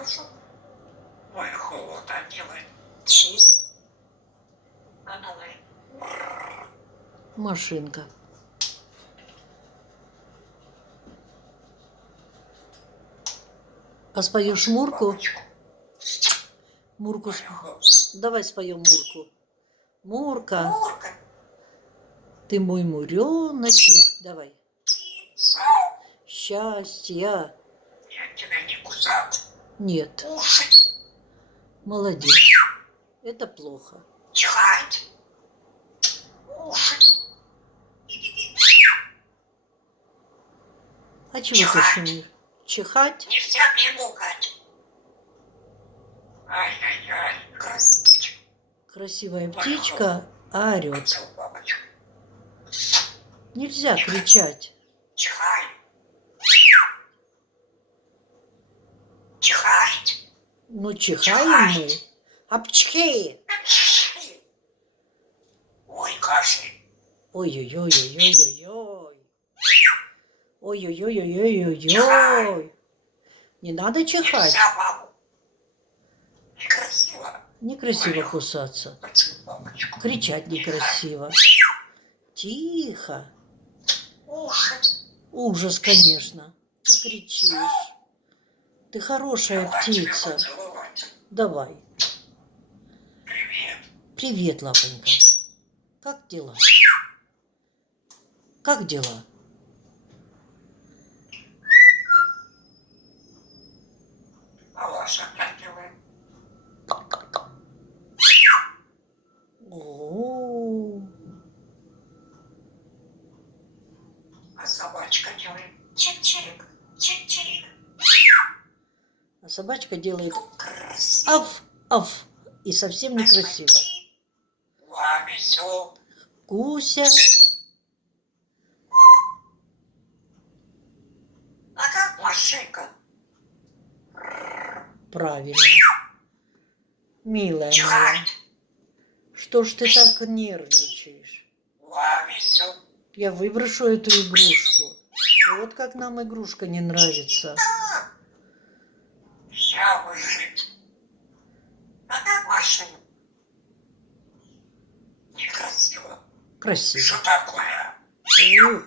хорошо. Ой, холодно делает. Чист. А давай. Машинка. А споешь Мурку? Мурку. Давай споем Мурку. Мурка, Мурка. ты мой муреночек. Давай. Счастья. Я тебя не кусал. Нет. Кушать. Молодец. Это плохо. Чихать. Кушать. А чего ты шумишь? Чихать? Нельзя мяукать. Ай-яй-яй. Красавчик. Красивая птичка орет. Нельзя кричать. Чихай. Чихать. Ну, чихаем мы. Апчхи! Ой, кашель. Ой-ой-ой-ой-ой-ой-ой. Ой-ой-ой-ой-ой-ой. Не надо чихать. Нельзя, бабу. Некрасиво. Некрасиво кусаться. Кричать некрасиво. Тихо. Кушать. Ужас, конечно. Ты кричишь. Ты хорошая птица. Давай. Привет. Привет, лапонька. Как дела? Как дела? А ваша как делает? О, А собачка делает? Чик-чирик. Чик-чирик. а собачка делает Красиво. аф, аф. И совсем некрасиво. Лависю. Куся. А как машинка? Правильно. Милая моя. Что ж ты так нервничаешь? Лависю. Я выброшу эту игрушку. Вот как нам игрушка не нравится. Я выжить. А как машина? Некрасиво. Красиво. Что такое? Ух.